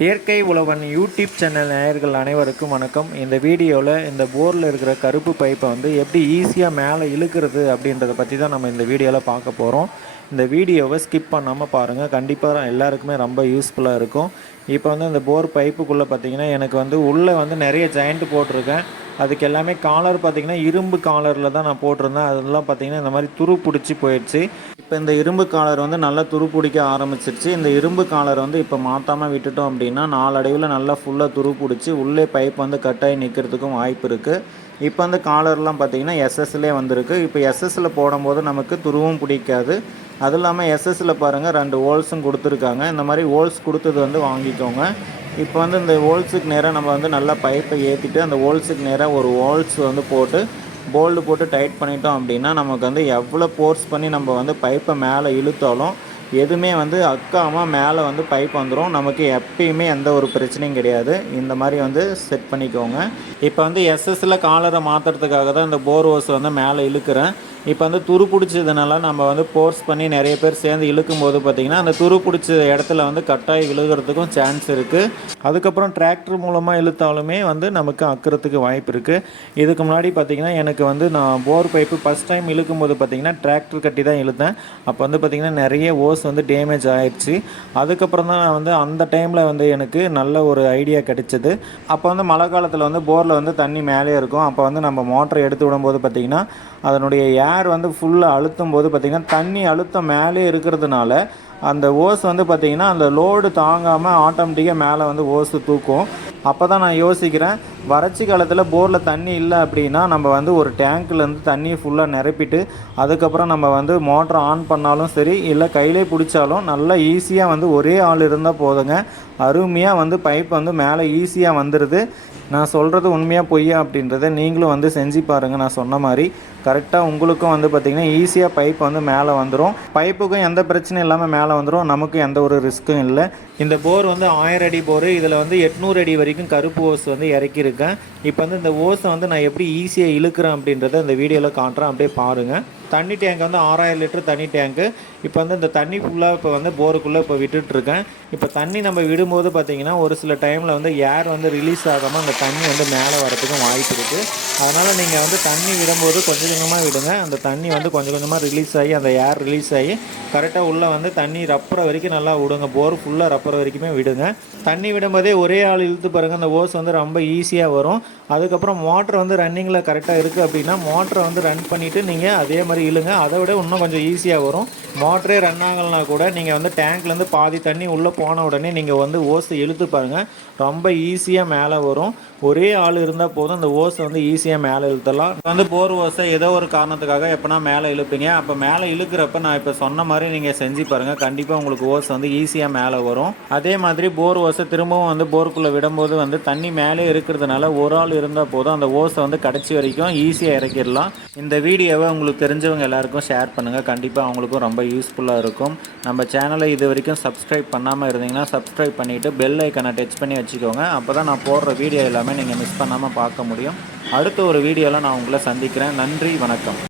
இயற்கை உழவன் YouTube channel நேயர்கள் அனைவருக்கும் வணக்கம். இந்த வீடியோவில் இந்த போரில் இருக்கிற கருப்பு பைப்பை வந்து எப்படி ஈஸியாக மேலே இழுக்கிறது அப்படின்றத பற்றி தான் நம்ம இந்த வீடியோவில் பார்க்க போகிறோம் இந்த வீடியோவை ஸ்கிப் பண்ணாமல் பாருங்கள் கண்டிப்பாக எல்லாருக்குமே ரொம்ப யூஸ்ஃபுல்லாக இருக்கும். இப்போ வந்து இந்த போர் பைப்புக்குள்ளே பார்த்தீங்கன்னா எனக்கு வந்து உள்ளே வந்து நிறைய ஜாயிண்ட் போட்டிருக்கேன். அதுக்கு எல்லாமே காலர் பார்த்திங்கன்னா இரும்பு காலரில் தான் நான் போட்டிருந்தேன். அதெல்லாம் பார்த்தீங்கன்னா இந்த மாதிரி துரு பிடிச்சி போயிடுச்சு. இப்போ இந்த இரும்பு காலர் வந்து நல்லா துரு பிடிக்க ஆரம்பிச்சிருச்சு. இந்த இரும்பு காலர் வந்து இப்போ மாற்றாமல் விட்டுட்டோம் அப்படின்னா நாளடைவில் நல்லா ஃபுல்லாக துரு பிடிச்சி உள்ளே பைப் வந்து கட்டாயி நிற்கிறதுக்கும் வாய்ப்பு இருக்குது இப்போ வந்து காலர்லாம் பார்த்தீங்கன்னா எஸ்எஸ்லே வந்திருக்கு. இப்போ எஸ்எஸ்ஸில் போடும்போது நமக்கு துருவும் பிடிக்காது. அது இல்லாமல் எஸ்எஸ்ஸில் பாருங்கள் ரெண்டு ஹோல்ஸும் கொடுத்துருக்காங்க. இந்த மாதிரி ஹோல்ஸ் கொடுத்தது வந்து வாங்கிக்கோங்க. இப்போ வந்து இந்த ஹோல்ஸுக்கு நேராக நம்ம வந்து நல்லா பைப்பை ஏற்றிட்டு அந்த ஹோல்ஸுக்கு நேராக ஒரு ஹோல்ஸ் வந்து போட்டு போல்டு போட்டு டைட் பண்ணிட்டோம் அப்படின்னா நமக்கு வந்து எவ்வளோ ஃபோர்ஸ் பண்ணி நம்ம வந்து பைப்பை மேலே இழுத்தாலும் எதுவுமே வந்து அக்காமல் மேலே வந்து பைப் வந்துடும் நமக்கு எப்பயுமே எந்த ஒரு பிரச்சனையும் கிடையாது. இந்த மாதிரி வந்து செட் பண்ணிக்கோங்க. இப்போ வந்து எஸ்எஸ்ஸில் காலரை மாற்றுறதுக்காக தான் இந்த போர் ஹோஸ் வந்து மேலே இழுக்கிறேன். இப்போ வந்து துரு பிடிச்சதுனால நம்ம வந்து ஃபோர்ஸ் பண்ணி நிறைய பேர் சேர்ந்து இழுக்கும் போது பார்த்திங்கன்னா அந்த துரு பிடிச்ச இடத்துல வந்து கட்டாயி விழுகிறதுக்கும் சான்ஸ் இருக்குது அதுக்கப்புறம் டிராக்டர் மூலமாக இழுத்தாலுமே வந்து நமக்கு அக்கிறதுக்கு வாய்ப்பு இருக்குது இதுக்கு முன்னாடி பார்த்திங்கன்னா எனக்கு வந்து நான் போர் பைப்பு ஃபஸ்ட் டைம் இழுக்கும்போது பார்த்திங்கன்னா டிராக்டர் கட்டி தான் இழுத்தேன். அப்போ வந்து பார்த்திங்கன்னா நிறைய ஓஸ் வந்து டேமேஜ் ஆயிடுச்சு. அதுக்கப்புறம் தான் நான் வந்து அந்த டைமில் வந்து எனக்கு நல்ல ஒரு ஐடியா கிடைச்சிது. அப்போ வந்து மழை காலத்தில் வந்து போரில் வந்து தண்ணி மேலே இருக்கும். அப்போ வந்து நம்ம மோட்டரை எடுத்து விடும்போது பார்த்திங்கன்னா அதனுடைய ஏர் வந்து ஃபுல்லாக அழுத்தும் போது பார்த்திங்கன்னா தண்ணி அழுத்தம் மேலே இருக்கிறதுனால அந்த ஓஸ் வந்து பார்த்திங்கன்னா அந்த லோடு தாங்காமல் ஆட்டோமேட்டிக்காக மேலே வந்து ஓஸு தூக்கும். அப்போ தான் நான் யோசிக்கிறேன் வறட்சி காலத்தில் போரில் தண்ணி இல்லை அப்படின்னா நம்ம வந்து ஒரு டேங்க்லேருந்து தண்ணியை ஃபுல்லாக நிரப்பிட்டு அதுக்கப்புறம் நம்ம வந்து மோட்டர் ஆன் பண்ணாலும் சரி இல்லை கையிலே பிடிச்சாலும் நல்லா ஈஸியாக வந்து ஒரே ஆள் இருந்தால் போதுங்க. அருமையாக வந்து பைப் வந்து மேலே ஈஸியாக வந்துடுது நான் சொல்கிறது உண்மையாக பொய்யா அப்படின்றத நீங்களும் வந்து செஞ்சு பாருங்கள் நான் சொன்ன மாதிரி. கரெக்டாக உங்களுக்கும் வந்து பார்த்திங்கன்னா ஈஸியாக பைப் வந்து மேலே வந்துடும் பைப்புக்கும் எந்த பிரச்சனையும் இல்லாமல் மேலே வந்துடும் நமக்கும் எந்த ஒரு ரிஸ்க்கும் இல்லை. இந்த போர் வந்து ஆயிரம் அடி போர். இதில் வந்து எட்நூறு அடி வரைக்கும் கருப்பு ஓஸ் வந்து இறக்கியிருக்கேன் இப்போ வந்து இந்த ஓஸை வந்து நான் எப்படி ஈஸியாக இழுக்கிறேன் அப்படின்றத இந்த வீடியோவில் காட்டுறேன் அப்படியே பாருங்கள் தண்ணி டேங்க் வந்து ஆறாயிரம் லிட்டர் தண்ணி டேங்க்கு இப்போ வந்து இந்த தண்ணி ஃபுல்லாக இப்போ வந்து போருக்குள்ளே இப்போ விட்டுட்ருக்கேன் இப்போ தண்ணி நம்ம விடும்போது பார்த்திங்கன்னா ஒரு சில டைமில் வந்து ஏர் வந்து ரிலீஸ் ஆகாமல் அந்த தண்ணி வந்து மேலே வரத்துக்கும் வாய்ப்பு இருக்குது அதனால் நீங்கள் வந்து தண்ணி விடும்போது கொஞ்சம் கொஞ்சமாக விடுங்க. அந்த தண்ணி வந்து கொஞ்சம் கொஞ்சமாக ரிலீஸ் ஆகி அந்த ஏர் ரிலீஸ் ஆகி கரெக்டாக உள்ளே வந்து தண்ணி ரப்புற வரைக்கும் நல்லா விடுங்க. போர் ஃபுல்லாக ரப்புற வரைக்குமே விடுங்க. தண்ணி விடும்போதே ஒரே ஆள் இழுத்து பாருங்கள் அந்த ஓஸ் வந்து ரொம்ப ஈஸியாக வரும். அதுக்கப்புறம் மோட்டர் வந்து ரன்னிங்கில் கரெக்டாக இருக்குது அப்படின்னா மோட்டரை வந்து ரன் பண்ணிவிட்டு நீங்கள் அதே மாதிரி இழுங்க. அதை விட இன்னும் கொஞ்சம் ஈஸியாக வரும். மோட்டரே ரன் ஆகலைனா கூட நீங்கள் வந்து டேங்க்லேருந்து பாதி தண்ணி உள்ளே போன உடனே நீங்கள் வந்து ஓஸை இழுத்து பாருங்கள் ரொம்ப ஈஸியாக மேலே வரும். ஒரே ஆள் இருந்தால் போதும். அந்த ஓஸை வந்து ஈஸியாக மேலே இழுத்தலாம் வந்து போர் ஓஸை ஏதோ ஒரு காரணத்துக்காக எப்போனா மேலே இழுப்பீங்க. அப்போ மேலே இழுக்கிறப்ப நான் இப்போ சொன்ன மாதிரி நீங்கள் செஞ்சு பாருங்கள் கண்டிப்பாக உங்களுக்கு ஓஸ் வந்து ஈஸியாக மேலே வரும். அதே மாதிரி போர் ஓஸை திரும்பவும் வந்து போருக்குள்ளே விடும்போது வந்து தண்ணி மேலே இருக்கிறதுனால ஒரு ஆள் இருந்தால் போதும். அந்த ஓஸை வந்து கடைசி வரைக்கும் ஈஸியாக இறக்கிடலாம். இந்த வீடியோவை உங்களுக்கு தெரிஞ்சவங்க எல்லாருக்கும் ஷேர் பண்ணுங்கள் கண்டிப்பாக அவங்களுக்கும் ரொம்ப யூஸ்ஃபுல்லாக இருக்கும். நம்ம சேனலை இது வரைக்கும் சப்ஸ்கிரைப் பண்ணாமல் இருந்தீங்கன்னா சப்ஸ்கிரைப் பண்ணிவிட்டு பெல் ஐக்கனை டச் பண்ணி வச்சுக்கோங்க. அப்போ தான் நான் போடுற வீடியோ எல்லாமே நீங்கள் மிஸ் பண்ணாமல் பார்க்க முடியும். அடுத்த ஒரு வீடியோவில் நான் உங்களை சந்திக்கிறேன். நன்றி வணக்கம்.